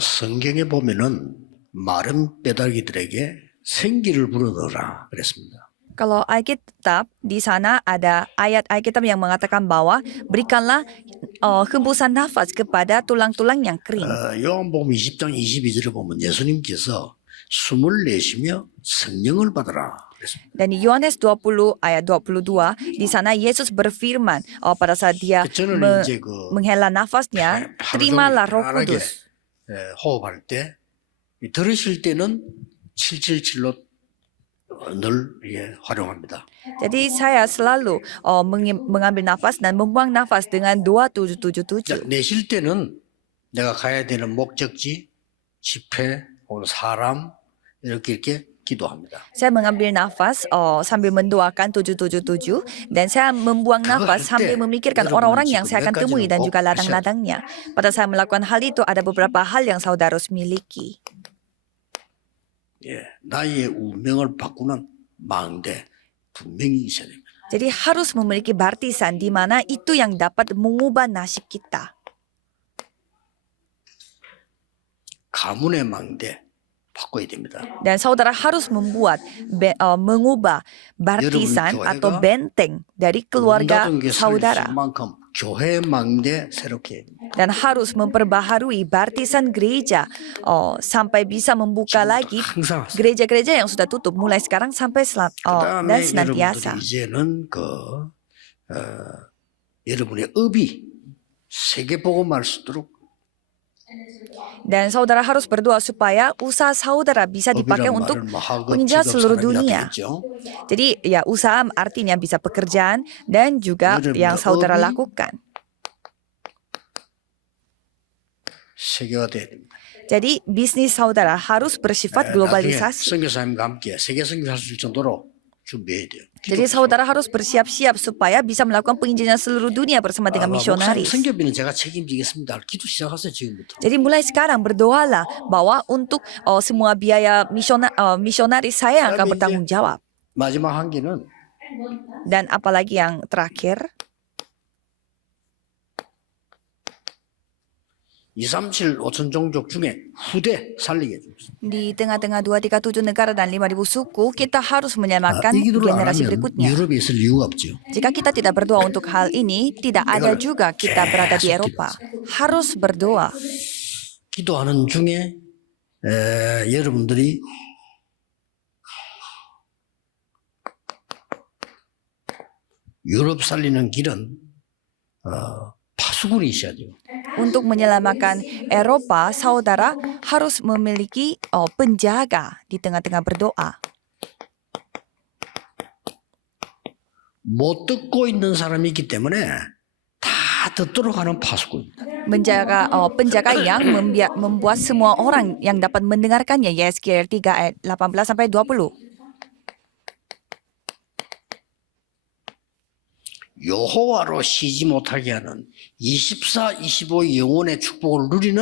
성경에 보면은 마른 뼈다귀들에게 생기를 불어넣어라 그랬습니다. Kalau Alkitab, di sana ada ayat Alkitab yang mengatakan bahwa berikanlah hembusan nafas kepada tulang-tulang yang kering. 요한복음 20장 22절에 보면 예수님께서 숨을 내쉬며 성령을 받으라 그랬습니다. Dan di Yohanes 20 ayat 22, di sana Yesus berfirman pada saat dia 저는 이제 menghela nafasnya, 하루 terimalah 종일 Roh 편안하게 Kudus. 호흡할 때 들으실 때는 777로 늘 활용합니다. Jadi saya selalu mengambil nafas dan membuang nafas dengan 2777. 내쉴 때는 내가 가야 되는 목적지, 집회, 혹은 사람 이렇게 기도합니다. Saya mengambil nafas sambil mendoakan 777 dan saya membuang nafas sambil memikirkan orang-orang yang saya akan temui dan juga ladang-ladangnya. Pada saya melakukan hal itu ada beberapa hal yang saudara harus miliki. 나의 운명을 바꾸는 망대 분명히 있어야 됩니다. Jadi harus memiliki baptisan di mana itu yang dapat mengubah nasib kita. 가문의 망대 바꿔야 됩니다. Dan saudara harus membuat mengubah baptisan atau benteng dari keluarga saudara. 교회 망대 새롭게 해야 됩니다. Dan harus memperbaharui baptisan gereja sampai bisa membuka lagi gereja-gereja yang sudah tutup mulai sekarang sampai dan senantiasa. 이제는 여러분의 업이 세계복음화할 수 있도록 Dan saudara harus berdoa supaya usaha saudara bisa dipakai untuk penginjil seluruh dunia. Jadi ya usaha artinya bisa pekerjaan dan juga yang saudara lakukan. Jadi bisnis saudara harus bersifat globalisasi. 선교사님과 함께 세계 선교할 수 있을 정도로 준비해야 돼요. Jadi saudara harus bersiap-siap supaya bisa melakukan penginjilan seluruh dunia bersama dengan misionaris. 선교비는 제가 책임지겠습니다. 기도 시작하세요 지금부터. Jadi mulai sekarang berdoalah bahwa untuk semua biaya misionaris saya yang akan bertanggung jawab. 마지막 한 개는 Dan apalagi yang terakhir, 237 5천 종족 중에 후대 살리게 해줍니다. di tengah-tengah 237 negara dan 5.000 suku, kita harus menyelamatkan generasi berikutnya. 유럽에 있을 이유가 없죠. Jika kita tidak berdoa untuk hal ini, tidak ada juga kita berada di Eropa. Harus berdoa. 기도하는 중에 여러분들이 유럽 살리는 길은 파수꾼이 있어야 돼요. Untuk menyelamatkan Eropa, saudara harus memiliki penjaga di tengah-tengah berdoa. 못 듣고 있는 사람이 있기 때문에 다 듣도록 하는 파수꾼입니다. Penjaga yang membuat semua orang yang dapat mendengarkannya. Yeskiel 3 ayat 18-20. 여호와로 쉬지 못하게 하는 24, 25 영혼의 축복을 누리는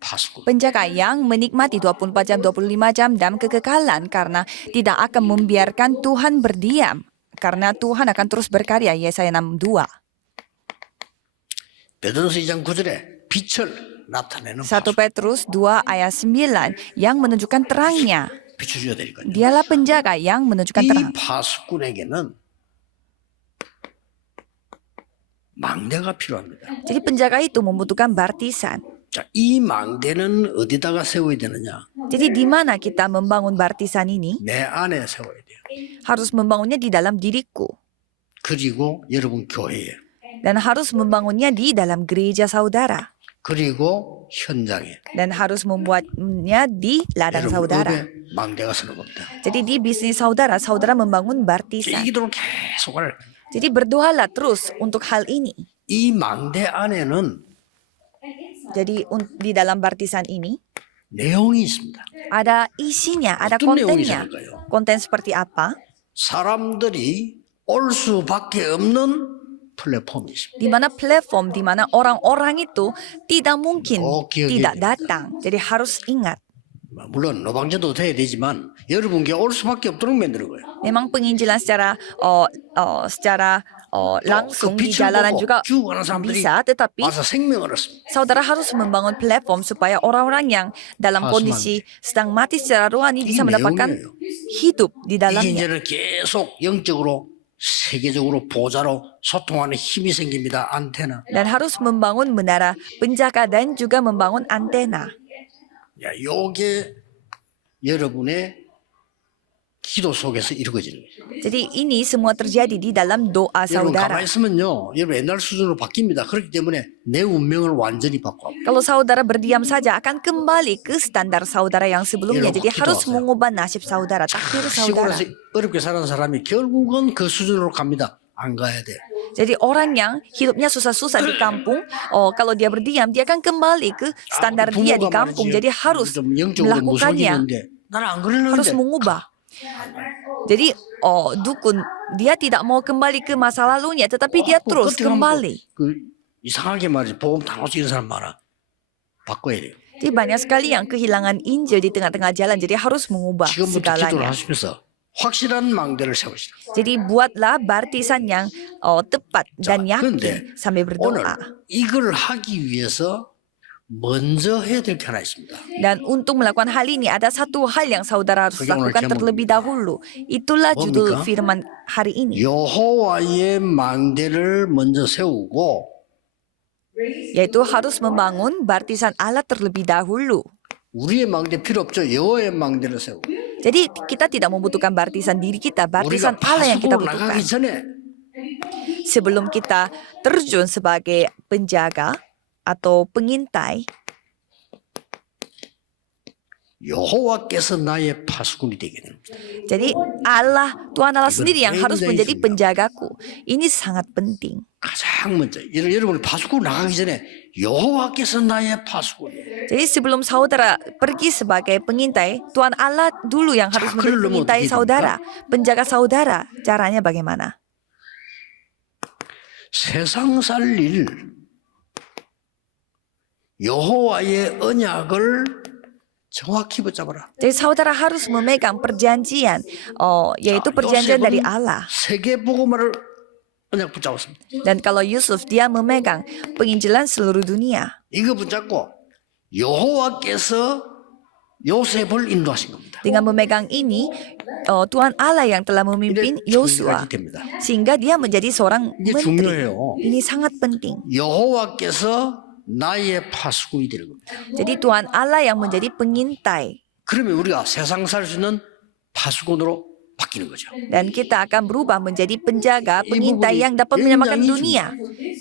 파수꾼. Penjaga yang menikmati 24 jam, 25 jam dan kekekalan karena tidak akan membiarkan Tuhan berdiam. Karena Tuhan akan terus berkarya. Yesaya 6:2. 베드로서 2장 9절에 빛을 나타내는 1 파수꾼. Petrus 2 ayat 9 yang menunjukkan terangnya. 비춰줘야 되니까요. Dialah penjaga yang menunjukkan terang. 이 파수꾼에게는 망대가 필요합니다. Jadi penjaga itu membutuhkan baptisan. 자, 이 망대는 어디다가 세워야 되느냐? Jadi di mana kita membangun baptisan ini? 내 안에 세워야 돼요. Harus membangunnya di dalam diriku. 그리고 여러분 교회에, Dan harus membangunnya di dalam gereja saudara. 그리고 현장에. Dan harus membuatnya di ladang 여러분 saudara. 업에 망대가 서는 겁니다. Jadi di bisnis saudara, saudara membangun 이 baptisan. 기도를 계속 할. Jadi berdoalah terus untuk hal ini. 이 망대 안에는 Jadi di dalam baptisan ini 내용이 있습니다. ada isinya, ada 어떤 내용이 kontennya. 있을까요? Konten seperti apa? 사람들이 올 수밖에 없는 플랫폼이 있습니다. Di mana platform, di mana orang-orang itu tidak mungkin 기억해야 tidak 됩니다. datang. Jadi harus ingat. 물론 노방전도 돼야 되지만 여러분께 올 수밖에 없도록 만드는 거예요. Memang penginjilan secara langsung 그 di 빛을 jalanan 보고 juga 죽어가는 사람들이 bisa, tetapi 와서 생명을 얻습니다. saudara harus membangun platform supaya orang-orang yang dalam Hasuman. kondisi sedang mati secara rohani 이게 bisa mendapatkan 내용이에요. hidup di 이게 dalamnya. 이제는 계속 영적으로 세계적으로 보좌로 소통하는 힘이 생깁니다. 안테나. Dan harus membangun menara penjaga dan juga membangun antena. 야, 요게 여러분의 기도 속에서 이루어지는 거죠. Jadi ini semua terjadi di dalam doa 여러분 saudara. 가만히 있으면요, 여러분 옛날 수준으로 바뀝니다. 그렇기 때문에 내 운명을 완전히 바꿔. Kalau saudara berdiam saja akan kembali ke standar saudara yang sebelumnya. Iya, Jadi waktu harus itu, mengubah nasib saudara, takdir saudara. 시골에서 어렵게 사는 사람이 결국은 그 수준으로 갑니다. 안 가야 돼. Jadi orang yang hidupnya susah-susah di kampung, kalau dia berdiam, dia akan kembali ke standar dia di kampung. Jadi harus 좀 영적으로 melakukannya, 무속인데 나는 안 harus 그러는데 mengubah. Jadi dukun dia tidak mau kembali ke masa lalunya, tetapi dia terus kembali. 그 이상하게 말이지 복음 다 놓치는 사람 많아. 바꿔야 돼요. Jadi banyak sekali yang kehilangan Injil di tengah-tengah jalan. Jadi harus mengubah 지금부터 기도를 segalanya. 하시면서 확실한 망대를 세우시라. Jadi buatlah baptisan yang tepat dan yakin 그런데 sambil 오늘 berdoa. 이걸 하기 위해서 먼저 해야 될 게 하나 있습니다. Dan untuk melakukan hal ini ada satu hal yang saudara harus Bagaimana lakukan jamu? terlebih dahulu. Itulah judul 뭡니까? firman hari ini, 여호와의 망대를 먼저 세우고 yaitu harus membangun baptisan Allah terlebih dahulu. 우리의 망대 필요 없죠. 여호와의 망대를 세우고 Jadi kita tidak membutuhkan baptisan diri kita, baptisan 우리가 Allah yang kita 파수꾼으로 butuhkan. 나가기 전에 Sebelum kita terjun sebagai penjaga atau pengintai, 여호와께서 나의 파수꾼이 되게 됩니다. jadi Tuhan Allah sendiri yang harus 굉장히 menjadi 중요합니다. penjagaku. Ini sangat penting. 가장 먼저 여러분이 파수꾼 나가기 전에 여호와께서 나의 파수꾼이에요. Jadi sebelum saudara pergi sebagai pengintai, Tuhan Allah dulu yang harus menjadi 그러려면 pengintai 어떻게 saudara, penjaga saudara. Caranya bagaimana? 세상 살릴 여호와의 언약을 정확히 붙잡아라. Jadi saudara harus memegang perjanjian, yaitu perjanjian dari Allah. 세계 복음화를 언약 붙잡았습니다. Dan kalau Yusuf dia memegang penginjilan seluruh dunia. 이거 붙잡고 여호와께서 요셉을 인도하신 겁니다. Dengan memegang ini, Tuhan Allah yang telah memimpin 이래 Yosua, 중요하게 됩니다. sehingga dia menjadi seorang 이게 menteri. 중요해요. Ini sangat penting. 여호와께서 나의 파수꾼이 되는 겁니다. Jadi Tuhan Allah yang menjadi pengintai. 그러면 우리가 세상 살 수 있는 파수꾼으로 바뀌는 거죠. Dan kita akan berubah menjadi penjaga, 이 pengintai 부분이 yang dapat menyelamatkan 굉장히 dunia.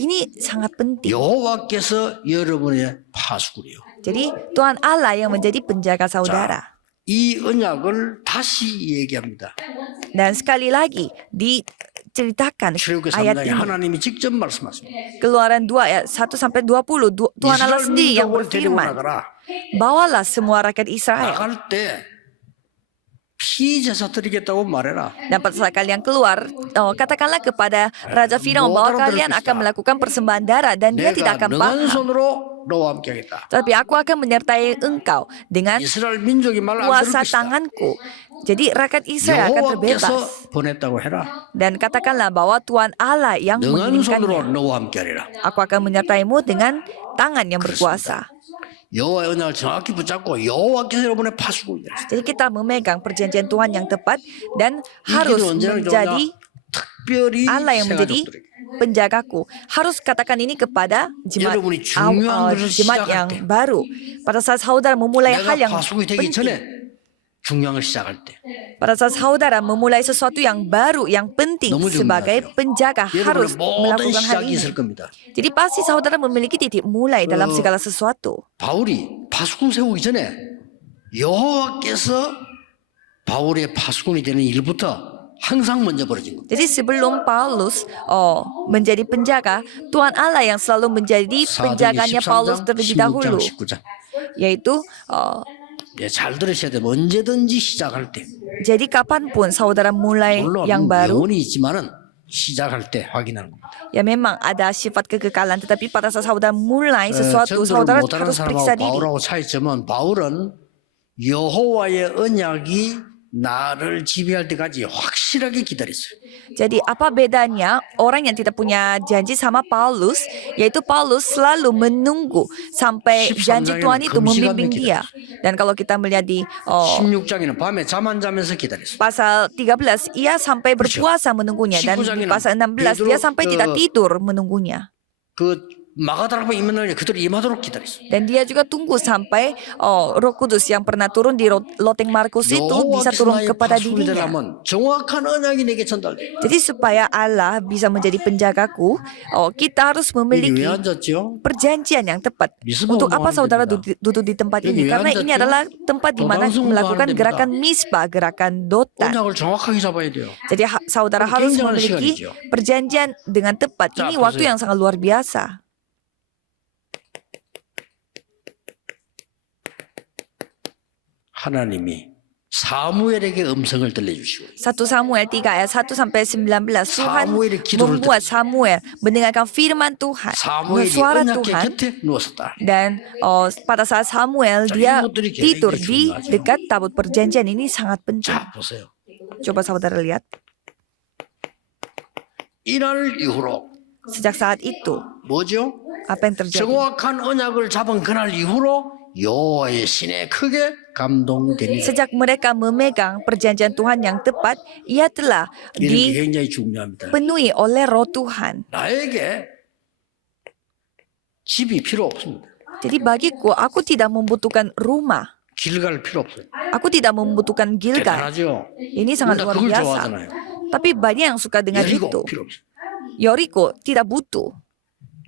Ini sangat penting. 여호와께서 여러분의 파수꾼이요. Jadi Tuhan Allah yang menjadi penjaga saudara. 이 언약을 다시 얘기합니다. Dan sekali lagi diceritakan 출애굽기 ayat 3장에 ini. 하나님이 직접 말씀하십니다. Keluaran 2 ayat 1 sampai 20. Tuhan Allah 이스라엘 sendiri yang 민족을 데리고 berfirman, 나가라. bawalah semua rakyat Israel. 나갈 때 피제사 드리겠다고 말해라. Dan pada saat kalian keluar, katakanlah kepada Raja Firaun bahwa kalian akan melakukan persembahan darah dan dia tidak 내가 akan 능한 paham. 손으로 너와 함께 하겠다. Tapi aku akan menyertai engkau dengan 이스라엘 민족이 말 안 들을 kuasa 것이다. tanganku. Jadi rakyat Israel akan terbebas. 여호와께서 보냈다고 해라. Dan katakanlah bahwa Tuhan Allah yang 능한 손으로 mengirimkannya. 너와 함께 하리라. Aku akan menyertaimu dengan tangan yang berkuasa. 여호와의 언약을 정확히 붙잡고 여호와께서 여러분의 파수꾼이 되라. Jadi kita memegang perjanjian Tuhan yang tepat dan harus 언제나 menjadi 특별히 Allah yang menjadi 생활적들에게 penjagaku. Harus katakan ini kepada jemaat 여러분이 중요한 것을 jemaat yang 시작할 때 baru. Pada saat saudara memulai hal 내가 yang 파수꾼이 되기 penting. 전에 중요한 걸 시작할 때 Pada saat saudara memulai sesuatu yang baru, yang penting 너무 sebagai 중요하죠. penjaga harus 여러분의 모든 melakukan hal 시작이 ini. 있을 겁니다. Jadi pasti saudara memiliki titik mulai dalam segala sesuatu. 바울이 파수꾼 세우기 전에 여호와께서 바울의 파수꾼이 되는 일부터 항상 먼저 벌어진 겁니다. Jadi sebelum Paulus menjadi penjaga, Tuhan Allah yang selalu menjadi penjaganya Paulus 13장, terlebih 16장, dahulu, 19장. yaitu 예, 잘 들으셔야 돼요. 언제든지 시작할 때. jadi kapanpun saudara mulai 물론 yang baru, 영혼이 있지만은 시작할 때 확인하는 겁니다. ya memang ada sifat kekekalan, tetapi pada saat saudara mulai sesuatu, 전도를 saudara 못하는 harus periksa 사람하고 diri. 바울하고 차이점은 바울은 여호와의 언약이 나를 지배할 때까지 확실하게 기다렸어요. Jadi apa bedanya orang yang tidak punya janji sama Paulus, yaitu Paulus selalu menunggu sampai janji Tuhan itu membimbing dia. Dan kalau kita melihat di 16장에는 밤에 잠 안 자면서 기다렸어요. pasal 13, ia sampai berpuasa menunggunya. Dan di pasal 16, dia sampai tidak tidur menunggunya. 그 마가다락방 임한 날에 그들이 임하도록 기다렸어요. Dan dia juga tunggu sampai Roh Kudus yang pernah turun di loteng Markus itu bisa turun kepada dirinya. 정확한 언약이 내게 전달돼. Jadi supaya Allah bisa menjadi penjagaku, kita harus memiliki 왜 앉았죠? perjanjian yang tepat. Untuk apa saudara duduk di tempat ini? Karena ini adalah tempat di mana melakukan gerakan misbah, gerakan dotan. 언약을 정확하게 잡아야 돼요. Jadi saudara harus memiliki perjanjian dengan tepat. Ini waktu yang sangat luar biasa. 하나님이 사무엘에게 음성을 들려주시고 1 Samuel 3 ayat 1 sampai 19 Tuhan 사무엘의 기도를 membuat Samuel mendengarkan firman Tuhan, 사무엘이 suara 언약궤 Tuhan. 곁에 누웠었다. Dan pada saat Samuel dia tidur di dekat tabut perjanjian. Ini sangat penting. 자, 보세요. Coba saudara lihat. 이날 이후로 Sejak saat itu, 뭐죠? apa yang terjadi? 정확한 언약을 잡은 그날 이후로 여호와의 신에 크게 감동되니. Sejak mereka memegang perjanjian Tuhan yang tepat, ia telah 이게 굉장히 중요합니다. dipenuhi oleh Roh Tuhan. 나에게 집이 필요 없습니다. Jadi bagiku, aku tidak membutuhkan rumah. 길 갈 필요 없어요. Aku tidak membutuhkan Gilgal. 대단하죠? Ini sangat luar 그걸 biasa. 좋아하잖아요. Tapi banyak yang suka dengan 여리고 itu. 필요 없어요. Yoriko tidak butuh.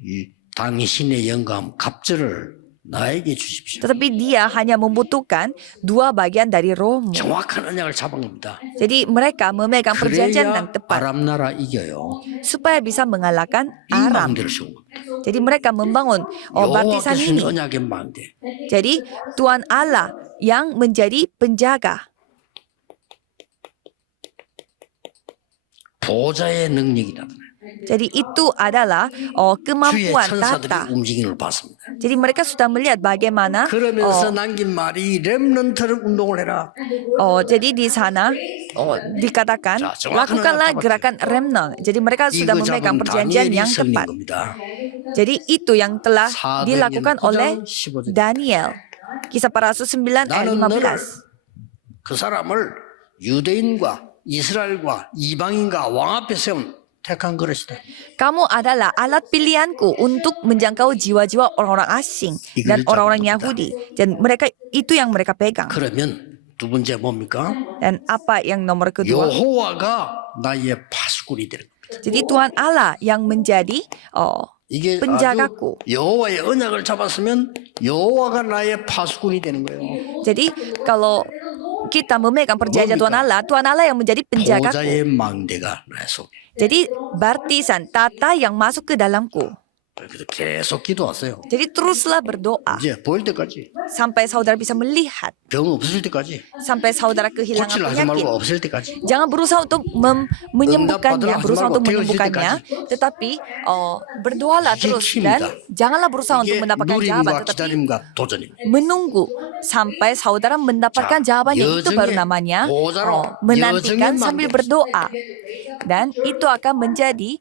이 당신의 영감 갑절을 나에게 주십시오. Tetapi dia hanya membutuhkan 2 bagian dari rohmu. 정확한 언약을 잡은 겁니다. Jadi mereka memegang perjanjian yang 그래야 tepat 아람 나라 이겨요. supaya bisa mengalahkan 이 Aram. 망대를 세운 겁니다. Jadi mereka membangun baptisan 여호와께서 ini. 주신 언약의 망대. Jadi Tuhan Allah yang menjadi penjaga. 보좌의 능력이 나타나요. Jadi itu adalah 주의 kemampuan 천사들이 tata. 움직임을 봤습니다. Jadi mereka sudah melihat bagaimana 그러면서 남긴 말이 렘넌트를 운동을 해라. jadi di sana dikatakan 자, 정확한 lakukanlah 언약 gerakan remnant. Jadi mereka sudah 이거 memegang 잡은 perjanjian 다니엘이 yang 승리인 tepat. 겁니다. Jadi itu yang telah 사도행전 dilakukan 9장 oleh 15절. Daniel. Kisah para Rasul 9 ayat 나는 너를 15. 그 사람을 유대인과 이스라엘과 이방인과 왕 앞에 세운 택한 그릇이다. Kamu adalah alat pilihanku untuk menjangkau jiwa-jiwa orang-orang asing dan orang-orang Yahudi. Dan mereka itu yang mereka pegang. 그러면 두 번째 뭡니까? Dan apa yang nomor kedua? 여호와가 나의 파수꾼이 되는 겁니다. Jadi Tuhan Allah yang menjadi 이게 penjagaku. 아주 여호와의 언약을 잡았으면 여호와가 나의 파수꾼이 되는 거예요. Jadi kalau kita memegang perjanjian Tuhan Allah yang menjadi penjagaku. 보좌의 망대가 나의 속에. Jadi baptisan tata yang masuk ke dalamku. 그래서 계속 기도하세요. Jadi teruslah berdoa 이제 보일 때까지, sampai saudara bisa melihat, 병 없을 때까지, sampai saudara kehilangan 고치려 하지 penyakit. 말고 없을 때까지. Jangan berusaha untuk menyembuhkannya, 응답받으라 berusaha 하지 untuk 말고 menyembuhkannya, 되어질 tetapi berdoalah 이게 terus 킵니다. dan janganlah berusaha untuk 이게 mendapatkan jawaban, 누림과 tetapi 기다림과 도전입니다. menunggu sampai saudara mendapatkan jawabannya. Itu baru namanya menantikan sambil berdoa. Dan itu akan menjadi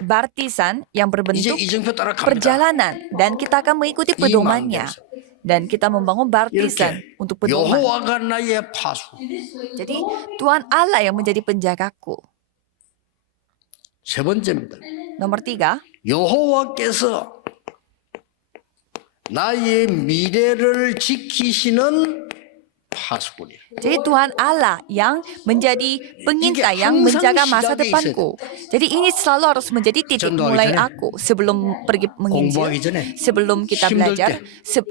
baptisan yang berbentuk 이제 이정표 따라 갑니다. perjalanan dan kita akan mengikuti pedomannya dan kita membangun baptisan 이렇게 untuk pedoman. 여호와가 나의 파수. Jadi Tuhan Allah yang menjadi penjagaku. 세 번째입니다. Nomor 3, 여호와께서 나의 미래를 지키시는 파수꾼이에요. jadi Tuhan Allah yang menjadi pengintai yang menjaga masa depanku. Jadi ini selalu harus menjadi titik mulai aku sebelum pergi menginjil, 공부하기 전에 sebelum kita 힘들 belajar,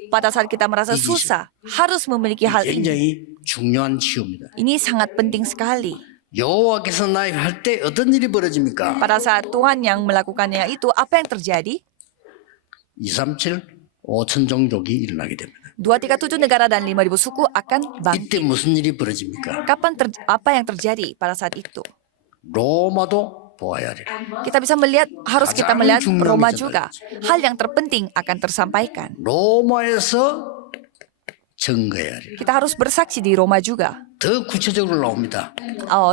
pada saat kita merasa susah, harus memiliki hal ini. 굉장히 중요한 치유입니다. Ini sangat penting sekali. 여호와께서 나에게 할 때 어떤 일이 벌어집니까? Pada saat Tuhan yang melakukannya itu, apa yang terjadi? 237 5천 종족이 일어나게 됩니다. 237 negara dan 5.000 suku akan bangkit. 이때 무슨 일이 벌어집니까? Apa yang terjadi pada saat itu? 로마도 보아야 하리라. Kita bisa melihat, harus kita melihat Roma juga. Hal yang terpenting akan tersampaikan. 로마에서 증거해야 하리라. Kita harus bersaksi di Roma juga. 더 구체적으로 나옵니다.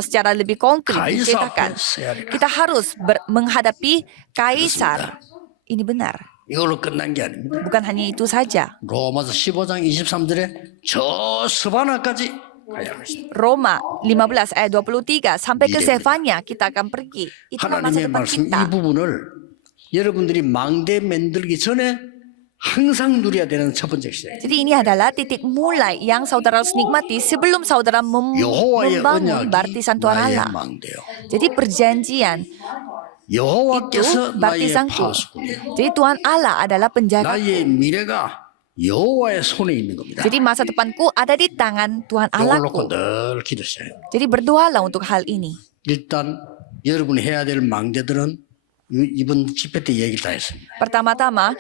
Secara lebih konkret 가이사 diceritakan, 앞에 서야 하리라. kita harus menghadapi kaisar. Ini benar. 이걸로 끝난 게 아닙니다. Bukan hanya itu saja. 로마서 15장 23절에 저 스바나까지 가야 합니다. Roma 15 ayat 23 sampai ke Mireb니다. Sevania kita akan pergi. Itulah masa 하나님의 depan 말씀 이 kita. 부분을 여러분들이 망대 만들기 전에 항상 누려야 되는 첫 번째 시작. Jadi ini adalah titik mulai yang saudara harus nikmati sebelum saudara 여호와의 membangun 언약이 baptisan Tuhan 나의 Allah. 망대요. Jadi perjanjian 여호와께서 itu 나의 baptisanku. 파수꾼이요. Jadi Tuhan Allah adalah penjaga. 나의 미래가 여호와의 손에 있는 겁니다. Jadi masa depanku ada di tangan Tuhan 이걸 Allahku. 놓고 늘 기도 시작해요. Jadi berdoalah untuk hal ini. 일단 여러분이 해야 될 망대들은 이번 집회 때 얘기를 다 했습니다. Pertama-tama,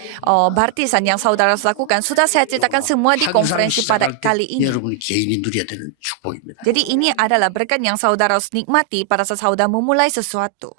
baptisan yang saudara harus lakukan sudah saya ceritakan semua di 항상 konferensi pada 시작할 때 kali ini. 여러분이 개인이 누려야 되는 축복입니다. Jadi ini adalah berkat yang saudara harus nikmati pada saat saudara memulai sesuatu.